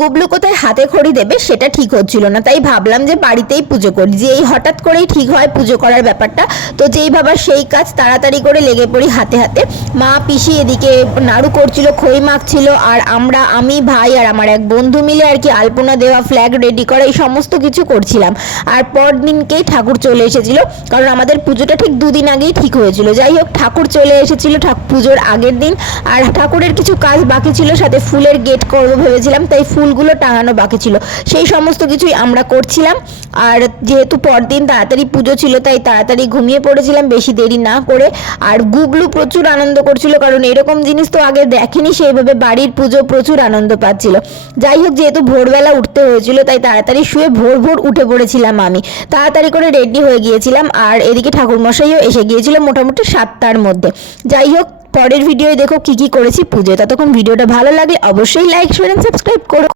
গুবলু কোথায় হাতে খড়ি দেবে সেটা ঠিক হচ্ছিল না, তাই ভাবলাম যে বাড়িতেই পুজো করি, যে এই হঠাৎ করেই ঠিক হয় পুজো করার ব্যাপারটা। তো যেই ভাবার সেই কাজ, তাড়াতাড়ি করে লেগে পড়ি হাতে হাতে। মা পিসি এদিকে নাড়ু করছিল, খই মাখছিল, আর আমি ভাই আর আমার এক বন্ধু মিলে আর কি আলপনা দেওয়া, ফ্ল্যাগ রেডি করা, এই সমস্ত কিছু করছিলাম। আর পর দিনকেই ঠাকুর চলে এসেছিল, কারণ আমাদের পুজোটা ঠিক দুদিন আগেই ঠিক হয়েছিল। যাই হোক, ঠাকুর চলে এসেছিল পুজোর আগের দিন, আর ঠাকুরের কিছু কাজ বাকি ছিল, সাথে ফুলের গেট করবো ভেবেছিলাম, তাই ফুলগুলো টাঙানো বাকি ছিল, সেই সমস্ত কিছুই আমরা করছিলাম। আর যেহেতু পরদিন তাড়াতাড়ি পুজো ছিল, তাই তাড়াতাড়ি ঘুমিয়ে পড়েছিলাম বেশি দেরি না করে। আর গুবলু প্রচুর আনন্দ করছিল, কারণ এরকম জিনিস তো আগে দেখেনি সেইভাবে, বাড়ির পুজো, প্রচুর আনন্দ পাচ্ছিল। যাই হোক, যেহেতু ভোরবেলা উঠতে হয়েছিল, তাই তাড়াতাড়ি শুয়ে ভোর ভোর উঠে পড়েছিলাম। আমি তাড়াতাড়ি করে রেডি হয়ে গিয়েছিলাম, আর এদিকে ঠাকুরমশাইও এসে গিয়েছিল মোটামুটি 7টার মধ্যে। যাই হোক, পরের ভিডিওয়ে দেখো কি কি করেছি পুজোয়। ততক্ষণ ভিডিওটা ভালো লাগলে অবশ্যই লাইক, শেয়ার এন্ড সাবস্ক্রাইব করো।